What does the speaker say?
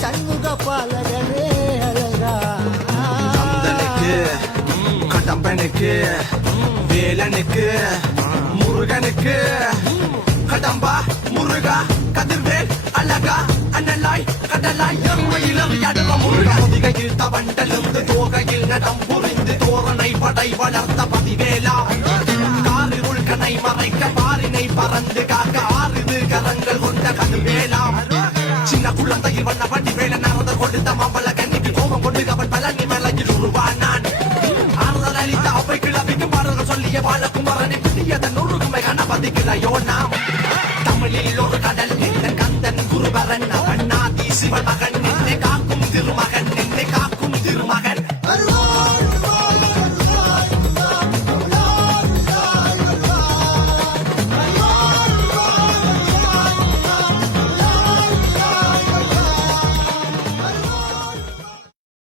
சண்முக பாலகனே அழகா கந்தனுக்கு கடம்பனுக்கு வேலனுக்கு முருகனுக்கு கடம்பா முருகா கதிர்வேல் அழகா அண்ணலாய் கடலாய் எருமையில் அடுவ முருகா முதிகையில் தவண்டலிருந்து தோகையில் நடம் புரிந்து தோரணை படை வளர்த்த பதிவேலா காரிருள் கனை மறைக்க பாரினை பறந்து காக்க ஆறுது கரங்கள் கொண்ட கதிர்வேலா சின்ன குழந்தையில் வண்ண வண்டி வேலை நடந்த கொடுத்த மாம்பழ கண்ணிக்கு கோபம் கொண்டு அவன் பழனி மலையில் உருவானான் ஆறுதல் அளித்த அவை கிளப்பிக்கும் பாடல்கள் சொல்லிய பாலகுமாரனை பிடியதன் உருகுமை கணபதிக்கிறையோ நாம் தமிழில் ஒரு கடல் கந்தன் குருபரன் அவன் நாதி சிவன் மகன்